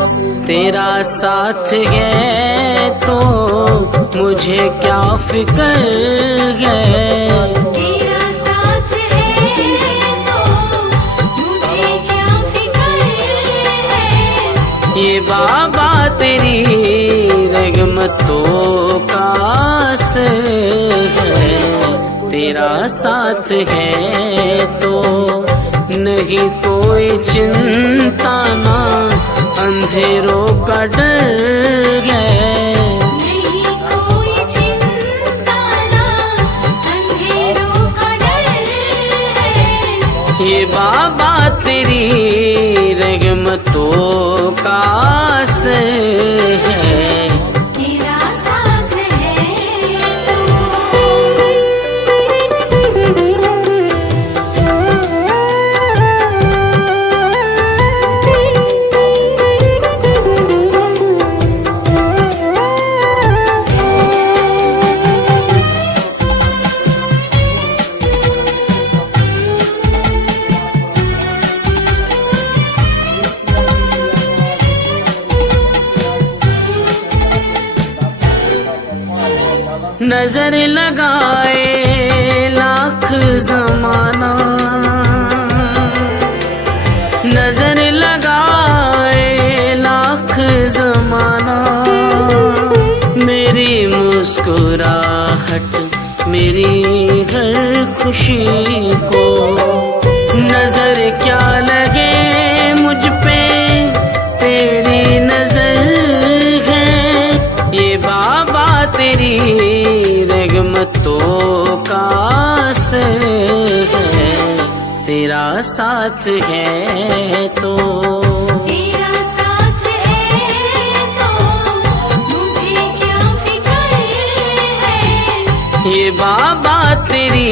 तेरा साथ है तो मुझे क्या फिक्र है, तेरा साथ है तो मुझे क्या फिक्र है। ये बाबा तेरी रहमतों का असर है। तेरा साथ है तो नहीं कोई चिंता ना अंधेरों का डर है, नहीं कोई चिंता ना अंधेरों का डर है। ये बाबा तेरी रहमतों का असर है। तेरा साथ है तो नजर लगाए लाख जमाना, नजर लगाए लाख जमाना, मेरी मुस्कुराहट मेरी हर खुशी को नजर क्या लगे मुझ पे तेरी नजर है। ये बाबा तेरी रहमतों का असर है। तेरा साथ है तो तेरा साथ है तो मुझे क्या फिक्र है। ये बाबा तेरी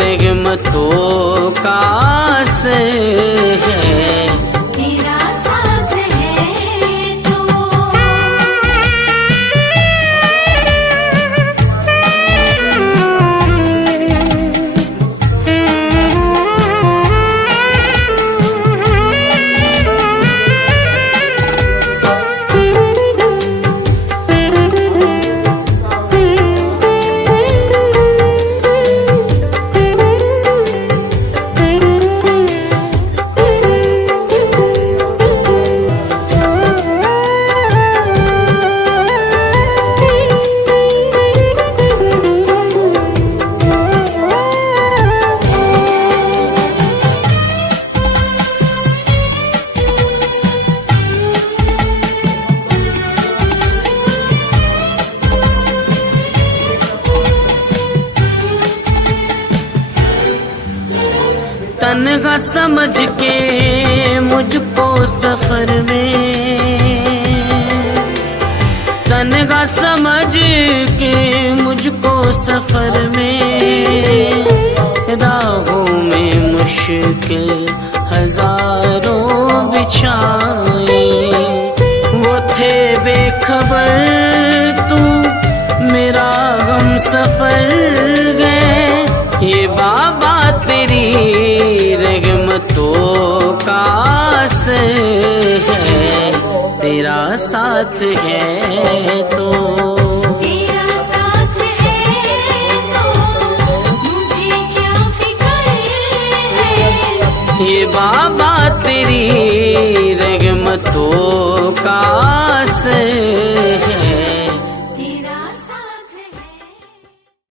रहमतों का असर है। तेरा साथ है तो तन्हा समझ के मुझको सफर में, तन्हा समझ के मुझको सफर में, राहों में मुश्किल हजारों बिछाए, वो थे बेखबर तू मेरा गम सफर गए। ये बाबा तेरी रहमतों का असर है। तेरा साथ है तो तेरा साथ है तो मुझे क्या फिक्र है। ये बाबा तेरी रहमतों का